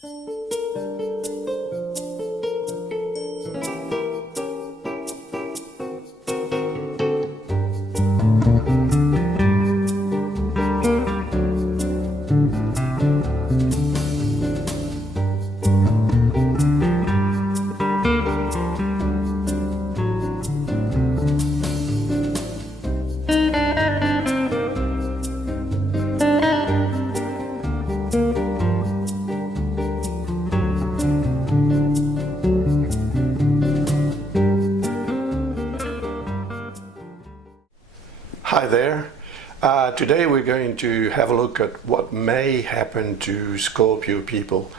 Hi there. Today we're going to have a look at what may happen to Scorpio people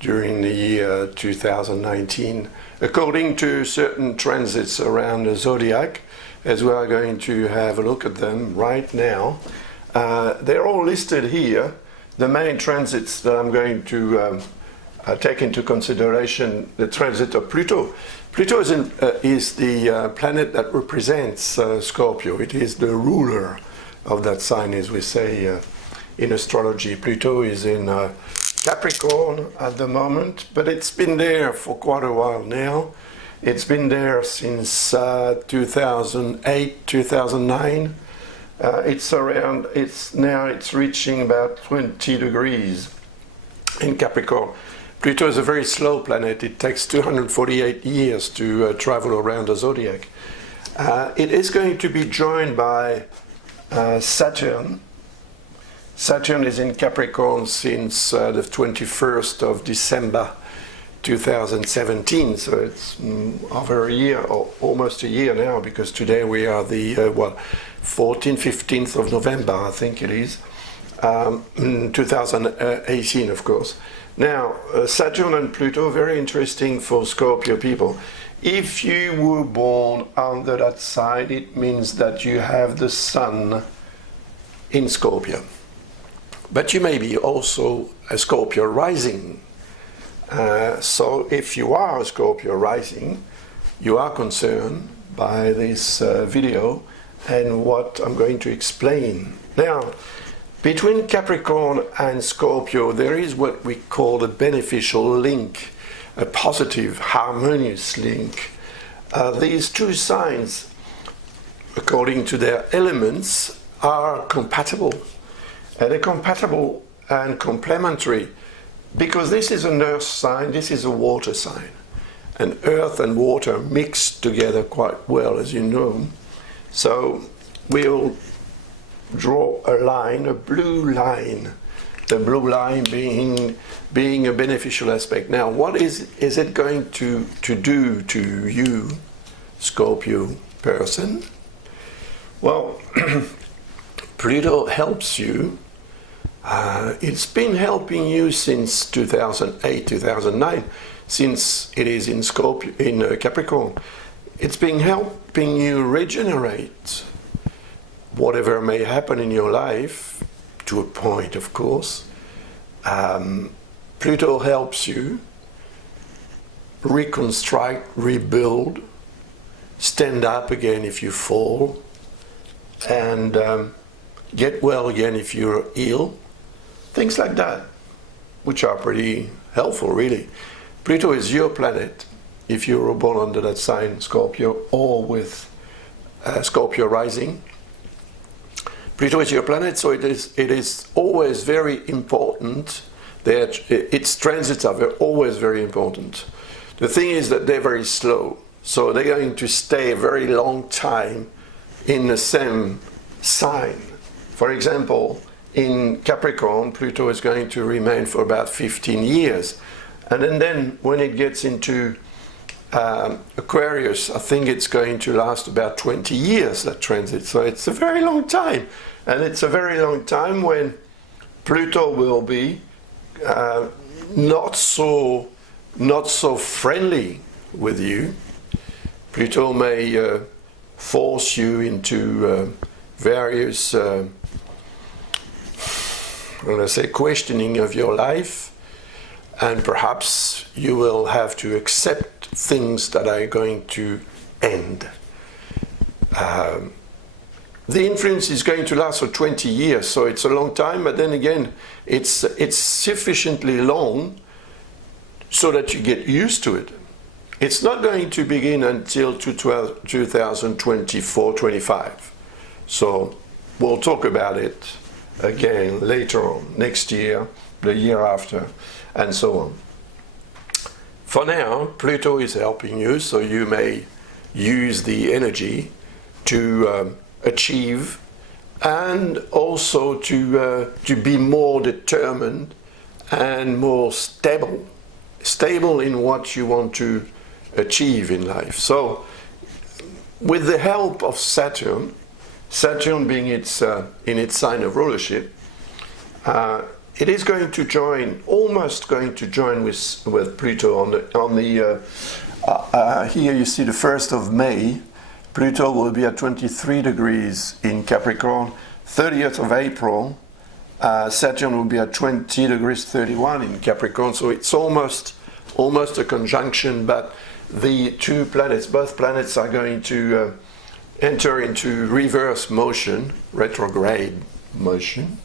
during the year 2019 according to certain transits around the zodiac, as we are going to have a look at them right now. They're all listed here. The main transits that I'm going to take into consideration: the transit of Pluto. Pluto is the planet that represents Scorpio. It is the ruler of that sign, as we say in astrology. Pluto is in Capricorn at the moment, but it's been there for quite a while now. It's been there since 2008, 2009. It's reaching about 20 degrees in Capricorn. Pluto is a very slow planet. It takes 248 years to travel around the zodiac. It is going to be joined by Saturn. Saturn is in Capricorn since the 21st of December 2017, so it's over a year, or almost a year now, because today we are the 14th, 15th of November, I think it is, 2018, of course. Now, Saturn and Pluto, very interesting for Scorpio people. If you were born under that sign, it means that you have the Sun in Scorpio. But you may be also a Scorpio rising. So if you are a Scorpio rising, you are concerned by this video and what I'm going to explain. Now, between Capricorn and Scorpio, there is what we call a beneficial link, a positive, harmonious link. These two signs, according to their elements, are compatible. They're compatible and complementary because this is an earth sign, this is a water sign. And earth and water mix together quite well, as you know. So we'll draw a line, a blue line, the blue line being a beneficial aspect. Now, what is it going to do to you, Scorpio person? Well, Pluto helps you. It's been helping you since 2008, 2009, since it is in Scorpio, in Capricorn. It's been helping you regenerate whatever may happen in your life, to a point, of course. Pluto helps you reconstruct, rebuild, stand up again if you fall, and get well again if you're ill. Things like that, which are pretty helpful, really. Pluto is your planet if you were born under that sign, Scorpio, or with Scorpio rising. Pluto is your planet, so it is always very important. Its transits are always very important. The thing is that they're very slow, so they're going to stay a very long time in the same sign. For example, in Capricorn, Pluto is going to remain for about 15 years. And then when it gets into Aquarius, I think it's going to last about 20 years, that transit. So it's a very long time. And it's a very long time when Pluto will be not so friendly with you. Pluto may force you into various questioning of your life, and perhaps you will have to accept things that are going to end. The influence is going to last for 20 years, so it's a long time, but then again, it's sufficiently long so that you get used to it. It's not going to begin until 2024-25. So we'll talk about it again later on, next year, the year after, and so on. For now, Pluto is helping you, so you may use the energy to achieve and also to be more determined and more stable in what you want to achieve in life. So with the help of Saturn being in its sign of rulership, it is going to join, almost going to join with Pluto on the here you see the 1st of May. Pluto will be at 23 degrees in Capricorn. 30th of April, Saturn will be at 20 degrees 31 in Capricorn. So it's almost a conjunction, but the two planets, both planets are going to enter into reverse motion, retrograde motion.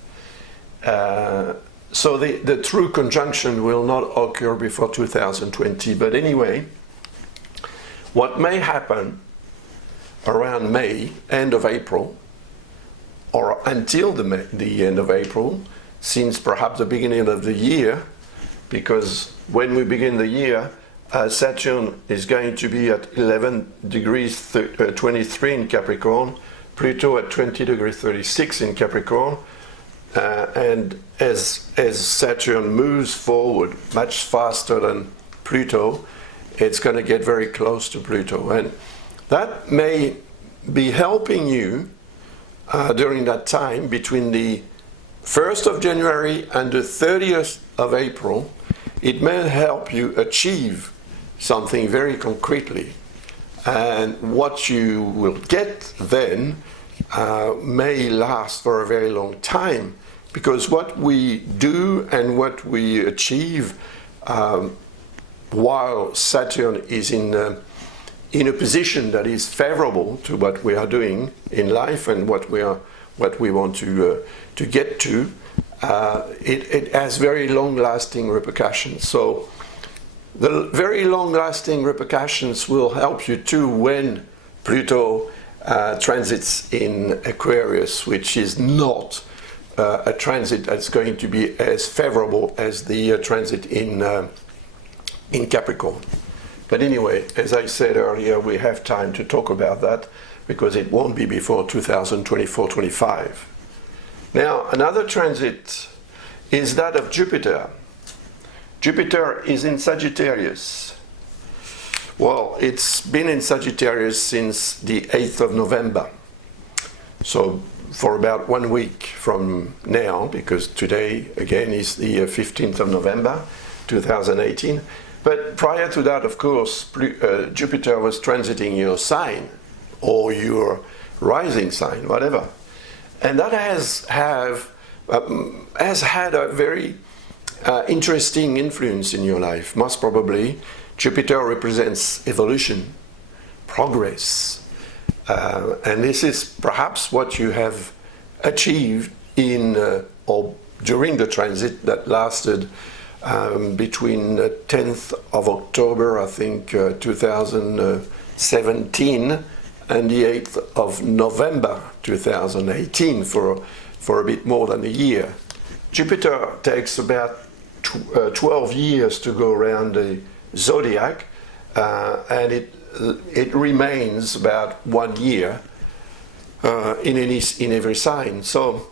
So the true conjunction will not occur before 2020. But anyway, what may happen around May, end of April, or until the end of April, since perhaps the beginning of the year, because when we begin the year, Saturn is going to be at 11 degrees 23 in Capricorn, Pluto at 20 degrees 36 in Capricorn, and as Saturn moves forward much faster than Pluto, it's going to get very close to Pluto, and that may be helping you during that time between the 1st of January and the 30th of April. It may help you achieve something very concretely, and what you will get then may last for a very long time, because what we do and what we achieve while Saturn is in a position that is favorable to what we are doing in life and what we want to get to, it has very long-lasting repercussions. So the very long-lasting repercussions will help you too when Pluto transits in Aquarius, which is not a transit that's going to be as favorable as the transit in Capricorn. But anyway, as I said earlier, we have time to talk about that because it won't be before 2024-25. Now, another transit is that of Jupiter. Jupiter is in Sagittarius. Well, it's been in Sagittarius since the 8th of November. So for about 1 week from now, because today again is the 15th of November 2018. But prior to that, of course, Jupiter was transiting your sign or your rising sign, whatever. And that has had a very interesting influence in your life. Most probably, Jupiter represents evolution, progress. And this is perhaps what you have achieved or during the transit that lasted between the 10th of October, I think, 2017, and the 8th of November 2018 for a bit more than a year. Jupiter takes about 12 years to go around the zodiac, and it remains about 1 year in every sign. So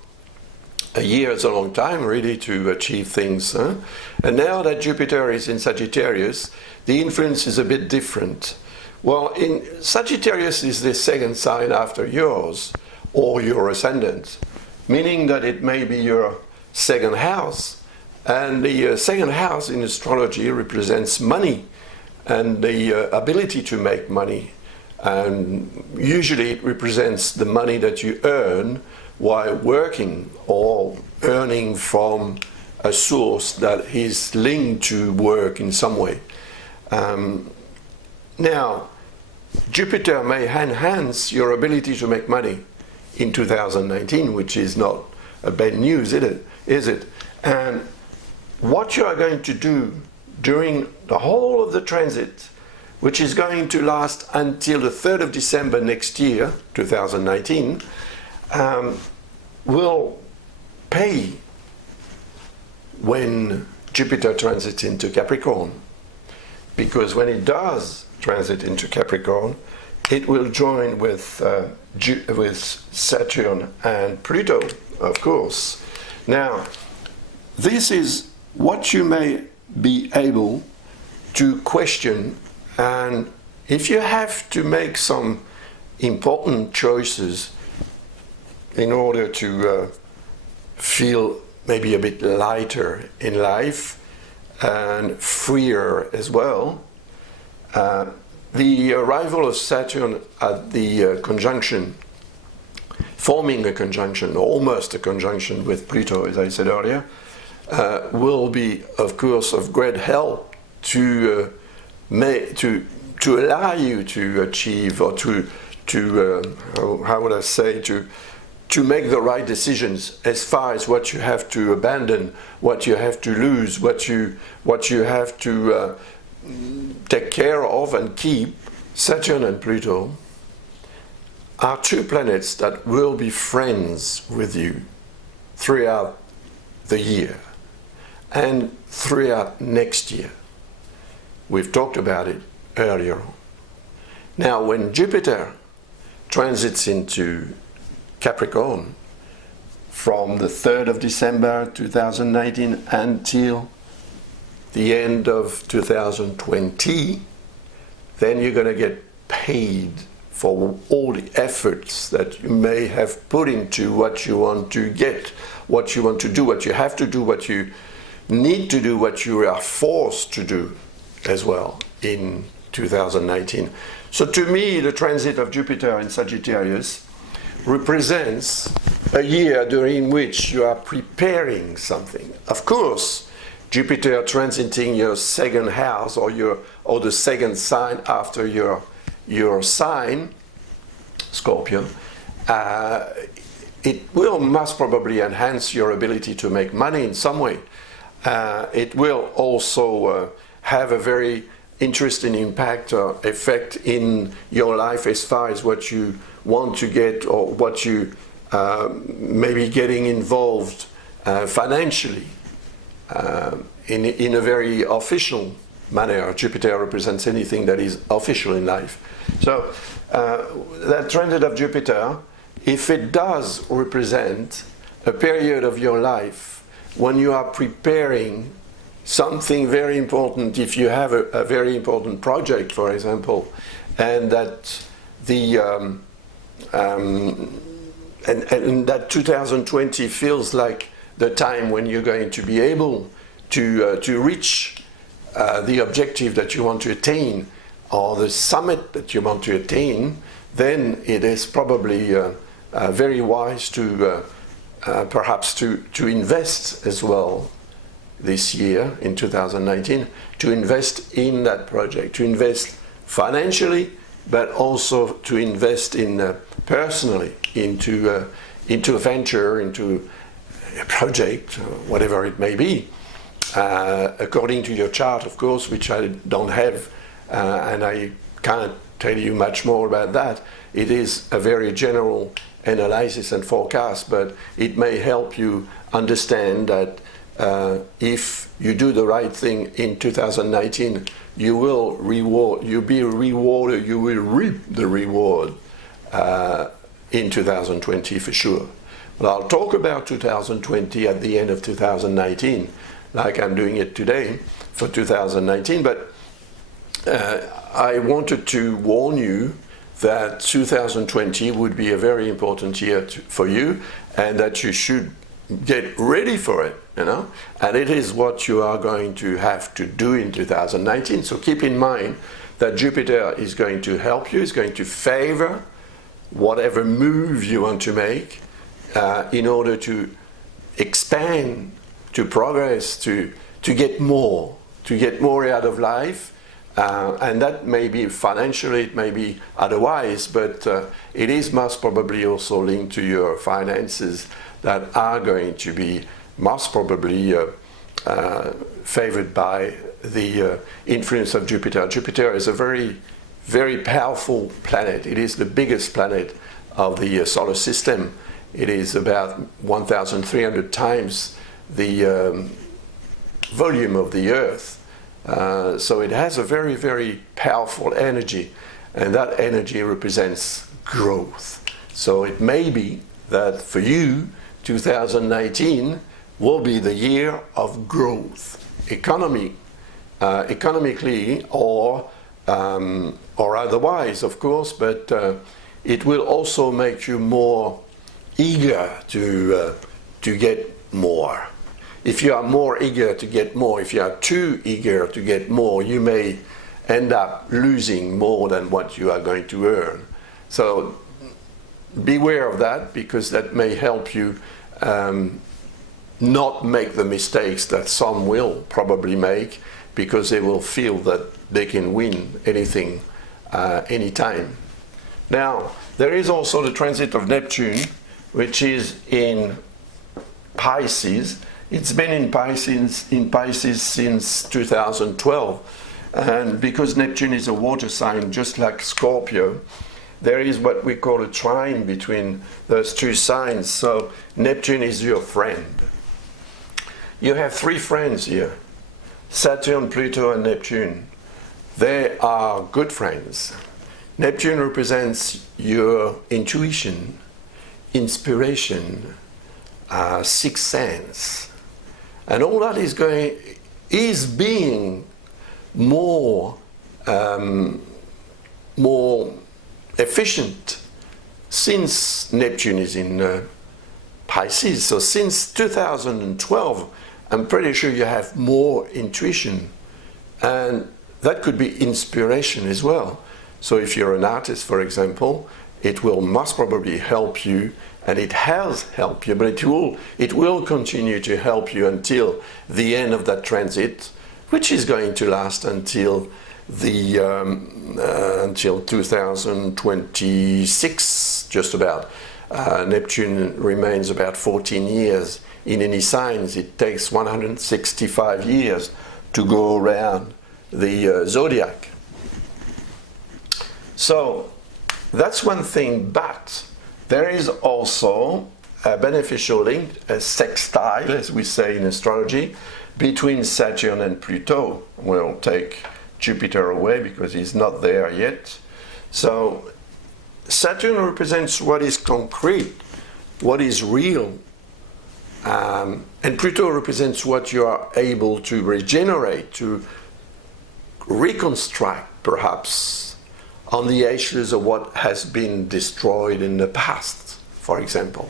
a year is a long time, really, to achieve things. And now that Jupiter is in Sagittarius, the influence is a bit different. Well, in Sagittarius is the second sign after yours, or your ascendant, meaning that it may be your second house. And the second house in astrology represents money and the ability to make money. And usually it represents the money that you earn while working or earning from a source that is linked to work in some way. Now, Jupiter may enhance your ability to make money in 2019, which is not a bad news, is it? And what you are going to do during the whole of the transit, which is going to last until the 3rd of December next year, 2019, will pay when Jupiter transits into Capricorn. Because when it does transit into Capricorn, it will join with Saturn and Pluto, of course. Now, this is what you may be able to question, and if you have to make some important choices in order to feel maybe a bit lighter in life and freer as well, the arrival of Saturn at the conjunction, forming a conjunction, almost a conjunction with Pluto, as I said earlier, will be, of course, of great help to allow you to achieve, or to how would I say, to make the right decisions as far as what you have to abandon, what you have to lose, what you have to take care of and keep. Saturn and Pluto are two planets that will be friends with you throughout the year and throughout next year. We've talked about it earlier on. Now, when Jupiter transits into Capricorn from the 3rd of December 2019 until the end of 2020, then you're going to get paid for all the efforts that you may have put into what you want to get, what you want to do, what you have to do, what you need to do, what you are forced to do as well in 2019. So to me, the transit of Jupiter in Sagittarius represents a year during which you are preparing something. Of course, Jupiter transiting your second house or the second sign after your sign, Scorpio, it will most probably enhance your ability to make money in some way. It will also have a very interesting impact or effect in your life as far as what you want to get or what you may be getting involved financially in a very official manner. Jupiter represents anything that is official in life. So that transit of Jupiter, if it does represent a period of your life when you are preparing something very important, if you have a very important project, for example, and that and that 2020 feels like the time when you're going to be able to reach the objective that you want to attain, or the summit that you want to attain, then it is probably very wise to perhaps to invest as well this year in 2019, to invest in that project, to invest financially, but also to invest in personally into a venture, into a project, whatever it may be, according to your chart, of course, which I don't have, and I can't tell you much more about that. It is a very general analysis and forecast, but it may help you understand that if you do the right thing in 2019, you will be rewarded, you will reap the reward in 2020 for sure. Well, I'll talk about 2020 at the end of 2019, like I'm doing it today for 2019, but I wanted to warn you that 2020 would be a very important year for you, and that you should get ready for it, you know, and it is what you are going to have to do in 2019. So keep in mind that Jupiter is going to help you, is going to favor whatever move you want to make in order to expand, to progress, to get more out of life. And that may be financially, it may be otherwise, but it is most probably also linked to your finances that are going to be most probably favored by the influence of Jupiter. Jupiter is a very, very powerful planet. It is the biggest planet of the solar system. It is about 1,300 times the volume of the Earth. So it has a very, very powerful energy, and that energy represents growth. So it may be that for you, 2019 will be the year of growth, economically or otherwise, of course, but it will also make you more eager to get more. If you are more eager to get more, if you are too eager to get more, you may end up losing more than what you are going to earn. So beware of that, because that may help you not make the mistakes that some will probably make, because they will feel that they can win anything, anytime. Now, there is also the transit of Neptune, which is in Pisces. It's been in Pisces since 2012. And because Neptune is a water sign, just like Scorpio, there is what we call a trine between those two signs. So Neptune is your friend. You have three friends here: Saturn, Pluto, and Neptune. They are good friends. Neptune represents your intuition, inspiration, sixth sense. And all that is being more efficient since Neptune is in Pisces. So since 2012, I'm pretty sure you have more intuition, and that could be inspiration as well. So if you're an artist, for example, it will most probably help you, and it has helped you, but it will continue to help you until the end of that transit, which is going to last until until 2026, just about. Neptune remains about 14 years in any signs. It takes 165 years to go around the zodiac. So that's one thing, but there is also a beneficial link, a sextile, as we say in astrology, between Saturn and Pluto. We'll take Jupiter away because he's not there yet. So Saturn represents what is concrete, what is real, and Pluto represents what you are able to regenerate, to reconstruct perhaps on the ashes of what has been destroyed in the past, for example.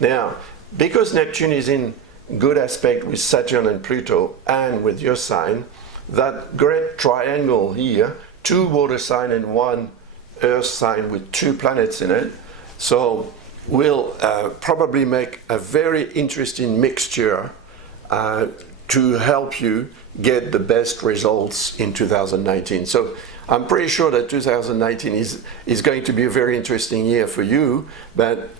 Now, because Neptune is in good aspect with Saturn and Pluto and with your sign, that great triangle here, two water sign and one earth sign with two planets in it, so will probably make a very interesting mixture to help you get the best results in 2019. So I'm pretty sure that 2019 is going to be a very interesting year for you, but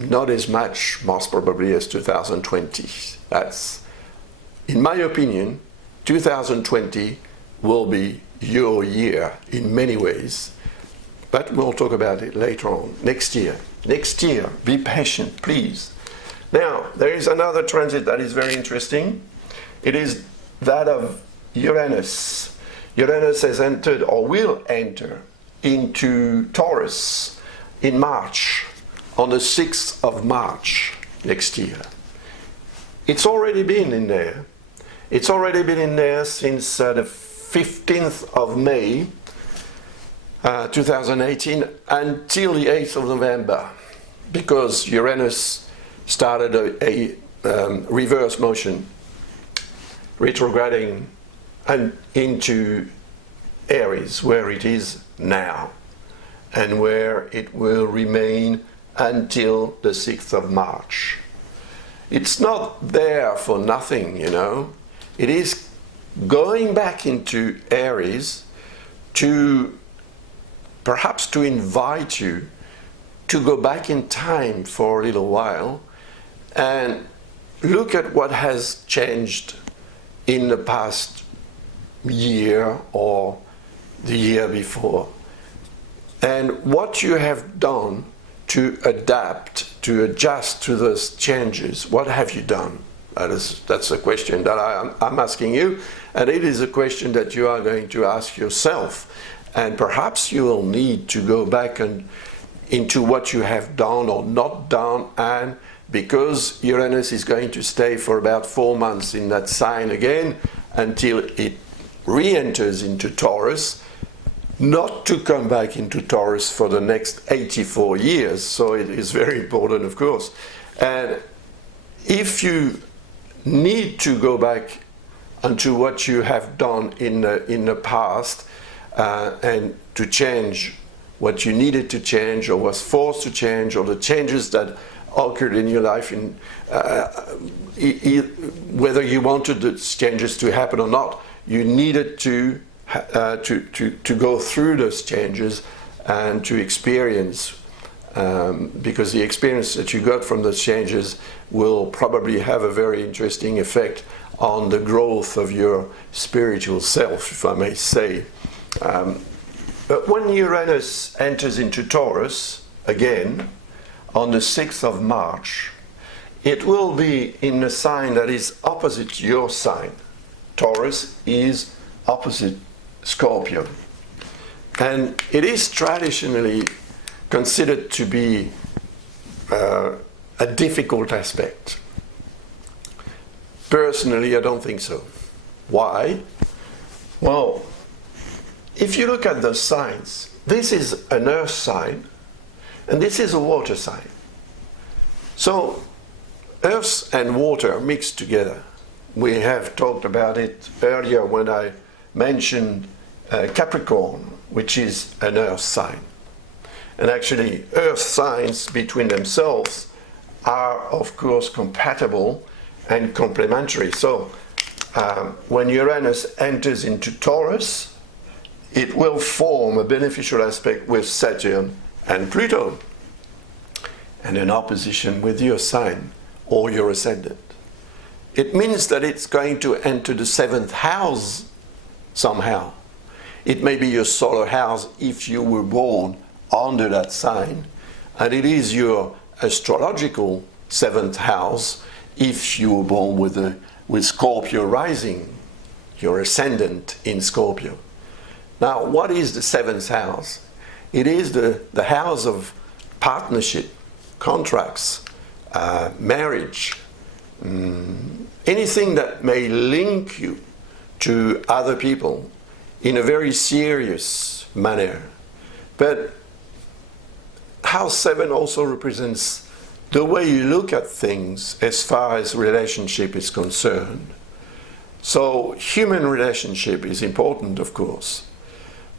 not as much, most probably, as 2020. That's, in my opinion, 2020 will be your year in many ways, but we'll talk about it later on, next year. Next year, be patient, please. Now, there is another transit that is very interesting. It is that of Uranus. Uranus has entered, or will enter, into Taurus in March, on the 6th of March next year. It's already been in there. It's already been in there since the 15th of May 2018 until the 8th of November, because Uranus started a reverse motion, retrograding and into Aries, where it is now, and where it will remain until the 6th of March. It's not there for nothing, you know. It is going back into Aries to perhaps to invite you to go back in time for a little while and look at what has changed in the past year or the year before. And what you have done to adapt, to adjust to those changes, what have you done? That's a question that I'm asking you, and it is a question that you are going to ask yourself. And perhaps you will need to go back into what you have done or not done, and because Uranus is going to stay for about 4 months in that sign again until it re-enters into Taurus, not to come back into Taurus for the next 84 years. So it is very important, of course. And if you need to go back into what you have done in the past and to change what you needed to change or was forced to change, or the changes that occurred in your life, whether you wanted the changes to happen or not, you needed to go through those changes and to experience, because the experience that you got from those changes will probably have a very interesting effect on the growth of your spiritual self, if I may say. But when Uranus enters into Taurus again on the 6th of March, it will be in a sign that is opposite your sign. Taurus is opposite Scorpio. And it is traditionally considered to be a difficult aspect. Personally, I don't think so. Why? Well, if you look at the signs, this is an earth sign and this is a water sign. So earth and water are mixed together. We have talked about it earlier when I mentioned Capricorn, which is an earth sign. And actually, earth signs between themselves are, of course, compatible and complementary. So when Uranus enters into Taurus, it will form a beneficial aspect with Saturn and Pluto, and an opposition with your sign or your ascendant. It means that it's going to enter the 7th house somehow. It may be your solar house if you were born under that sign, and it is your astrological 7th house if you were born with Scorpio rising, your ascendant in Scorpio. Now, what is the 7th house? It is the house of partnership, contracts, marriage, anything that may link you to other people in a very serious manner. But house 7 also represents the way you look at things as far as relationship is concerned. So human relationship is important, of course,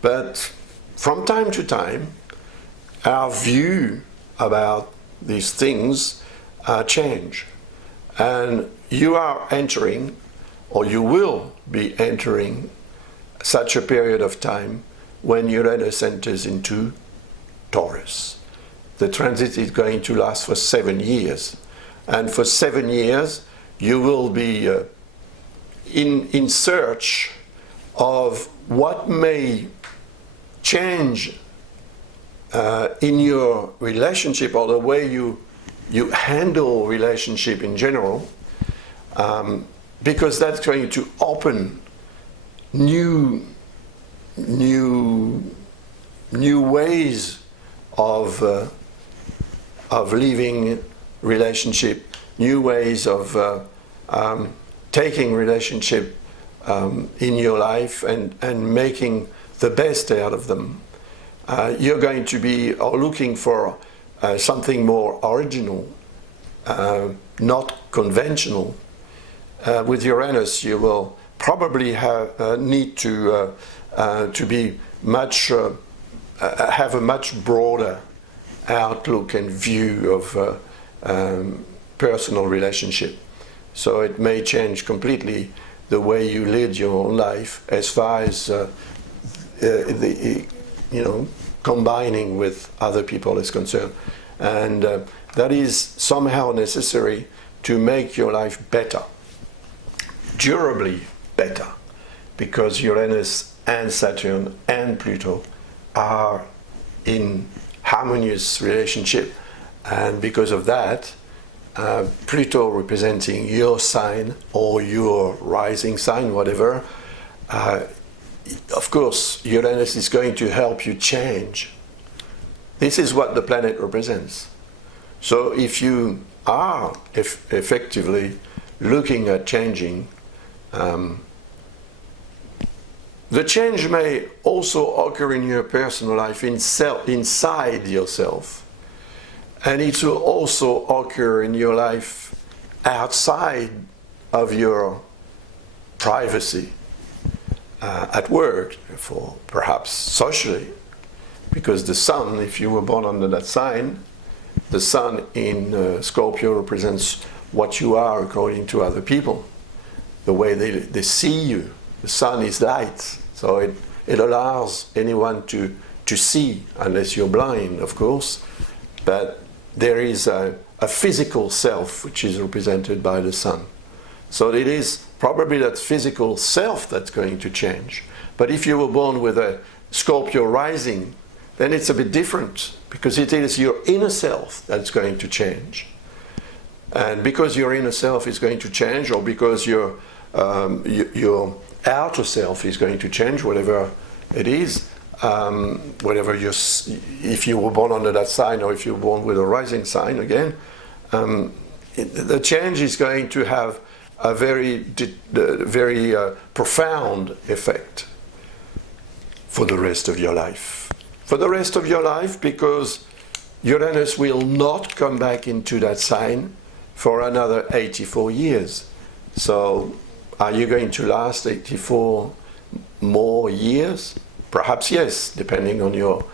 but from time to time our view about these things change, and you are entering, or you will be entering, such a period of time when Uranus enters into Taurus. The transit is going to last for 7 years, and for 7 years you will be in search of what may change in your relationship, or the way you handle relationship in general, because that's going to open new ways of living relationship, new ways of taking relationship in your life and making the best out of them. You're going to be looking for something more original, not conventional. With Uranus, you will probably need to be have a much broader outlook and view of personal relationship. So it may change completely the way you lead your own life as far as combining with other people is concerned. And that is somehow necessary to make your life better, durably better, because Uranus and Saturn and Pluto are in harmonious relationship, and because of that, Pluto representing your sign or your rising sign, whatever, of course, Uranus is going to help you change. This is what the planet represents. So if you are effectively looking at changing, the change may also occur in your personal life, inside yourself. And it will also occur in your life outside of your privacy, at work, for perhaps socially. Because the sun, if you were born under that sign, the sun in Scorpio represents what you are according to other people, the way they see you. The sun is light, so it allows anyone to see, unless you're blind, of course. But there is a physical self which is represented by the sun. So it is probably that physical self that's going to change. But if you were born with a Scorpio rising, then it's a bit different, because it is your inner self that's going to change. And because your inner self is going to change, or because your outer self is going to change, whatever it is, if you were born under that sign, or if you were born with a rising sign again, the change is going to have a very profound effect for the rest of your life. For the rest of your life, because Uranus will not come back into that sign for another 84 years. So are you going to last 84 more years? Perhaps yes, depending on your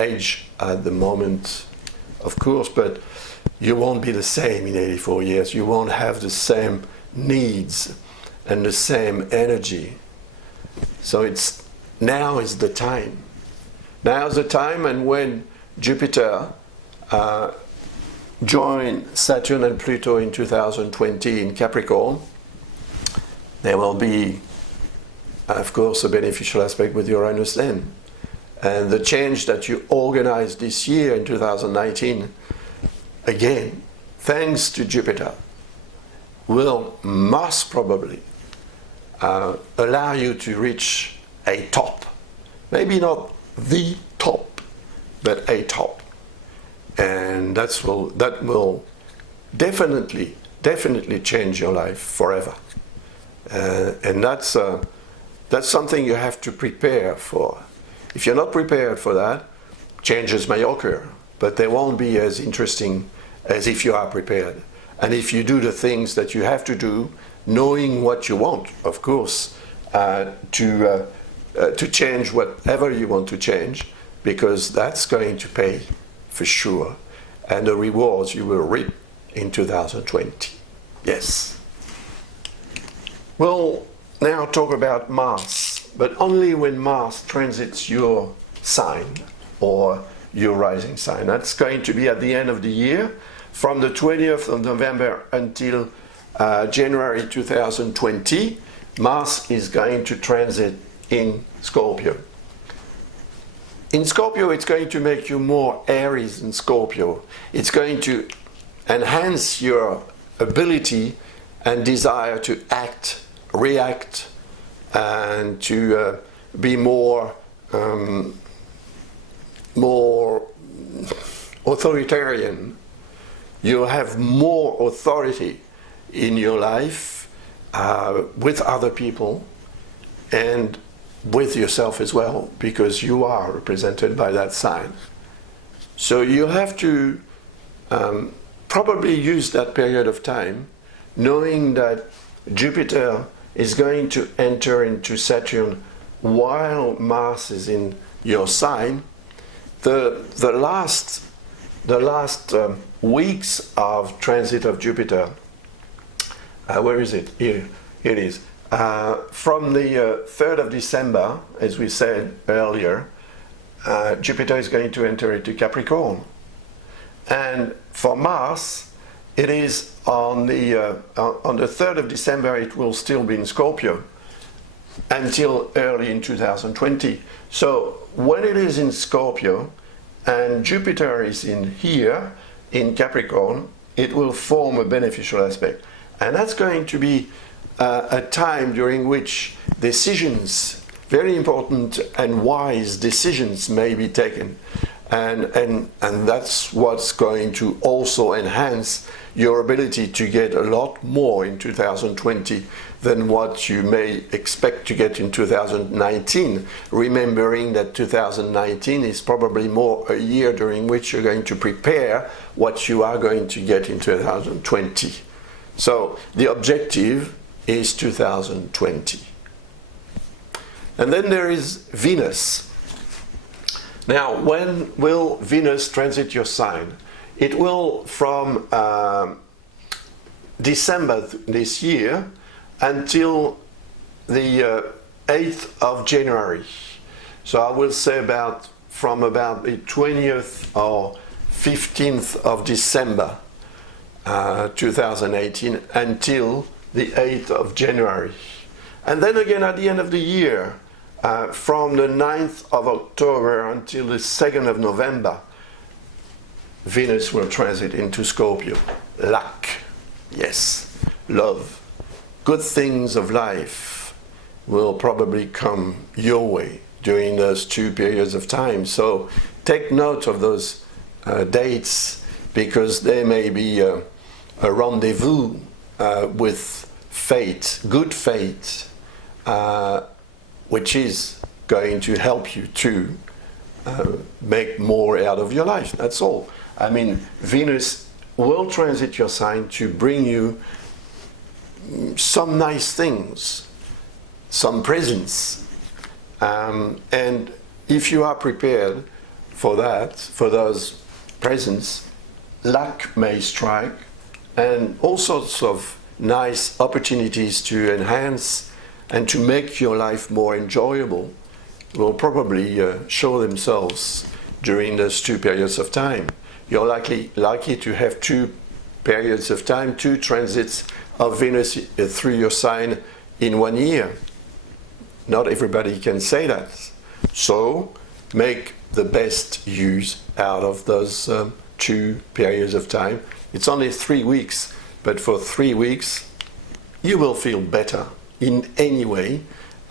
age at the moment, of course, but you won't be the same in 84 years. You won't have the same needs and the same energy. So now is the time. Now is the time, and when Jupiter join Saturn and Pluto in 2020 in Capricorn, there will be, of course, a beneficial aspect with Uranus then. And the change that you organized this year in 2019, again, thanks to Jupiter, will most probably allow you to reach a top. Maybe not the top, but a top. And that will definitely change your life forever. And that's something you have to prepare for. If you're not prepared for that, changes may occur, but they won't be as interesting as if you are prepared. And if you do the things that you have to do, knowing what you want, of course, to change whatever you want to change, because that's going to pay for sure. And the rewards you will reap in 2020. Yes. We'll now talk about Mars, but only when Mars transits your sign or your rising sign. That's going to be at the end of the year, from the 20th of November until January 2020. Mars is going to transit in Scorpio. In Scorpio, it's going to make you more Aries in Scorpio. It's going to enhance your ability and desire to act, react, and to be more authoritarian. You'll have more authority in your life with other people and with yourself as well, because you are represented by that sign. So you have to probably use that period of time knowing that Jupiter is going to enter into Saturn while Mars is in your sign. The last weeks of transit of Jupiter, where is it? Here it is. From the 3rd of December, as we said earlier, Jupiter is going to enter into Capricorn. And for Mars, it is on the 3rd of December, it will still be in Scorpio. until early in 2020. So when it is in Scorpio and Jupiter is in here, in Capricorn, it will form a beneficial aspect. And that's going to be a time during which decisions, very important and wise decisions, may be taken. And that's what's going to also enhance your ability to get a lot more in 2020 than what you may expect to get in 2019, remembering that 2019 is probably more a year during which you're going to prepare what you are going to get in 2020. So the objective is 2020. And then there is Venus. Now, when will Venus transit your sign? It will from December this year until the 8th of January. So I will say from about the 20th or 15th of December 2018 until the 8th of January. And then again at the end of the year, from the 9th of October until the 2nd of November, Venus will transit into Scorpio. Luck, yes, love, good things of life will probably come your way during those 2 periods of time. So take note of those dates, because there may be a rendezvous with fate, good fate, which is going to help you to make more out of your life. That's all. I mean, Venus will transit your sign to bring you some nice things, some presents. And if you are prepared for that, for those presents, luck may strike and all sorts of nice opportunities to enhance and to make your life more enjoyable will probably show themselves during those 2 periods of time. You're likely to have 2 periods of time, 2 transits of Venus through your sign in 1 year. Not everybody can say that. So make the best use out of those 2 periods of time. It's only 3 weeks, but for 3 weeks you will feel better in any way.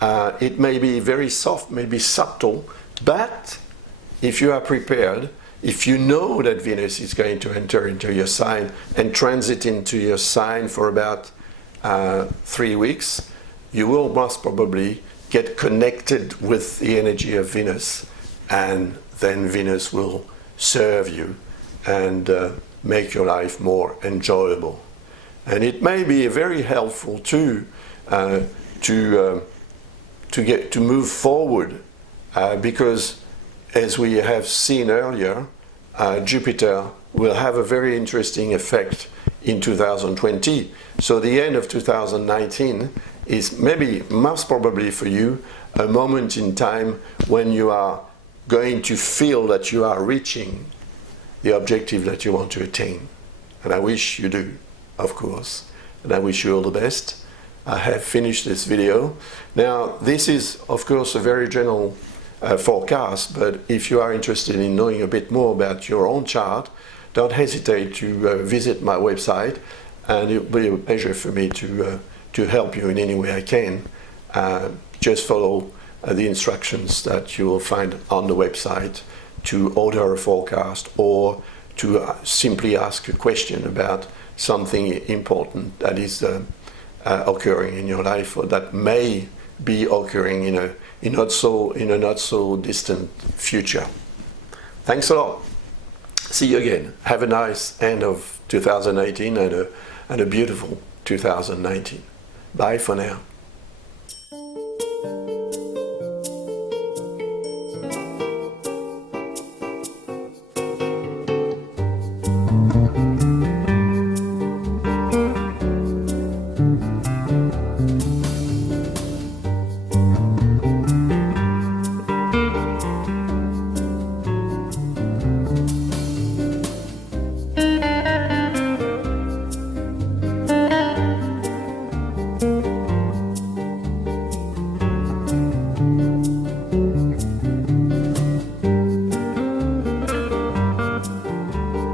It may be very soft, maybe subtle, but if you are prepared, if you know that Venus is going to enter into your sign and transit into your sign for about 3 weeks, you will most probably get connected with the energy of Venus, and then Venus will serve you and make your life more enjoyable. And it may be very helpful too to move forward, because as we have seen earlier, Jupiter will have a very interesting effect in 2020. So the end of 2019 is maybe, most probably for you, a moment in time when you are going to feel that you are reaching the objective that you want to attain. And I wish you do, of course. And I wish you all the best. I have finished this video. Now, this is, of course, a very general forecast, but if you are interested in knowing a bit more about your own chart, don't hesitate to visit my website, and it will be a pleasure for me to help you in any way I can. Just follow the instructions that you will find on the website to order a forecast, or to simply ask a question about something important that is occurring in your life, or that may be occurring in a not so distant future. Thanks a lot. See you again. Have a nice end of 2018 and a beautiful 2019. Bye for now.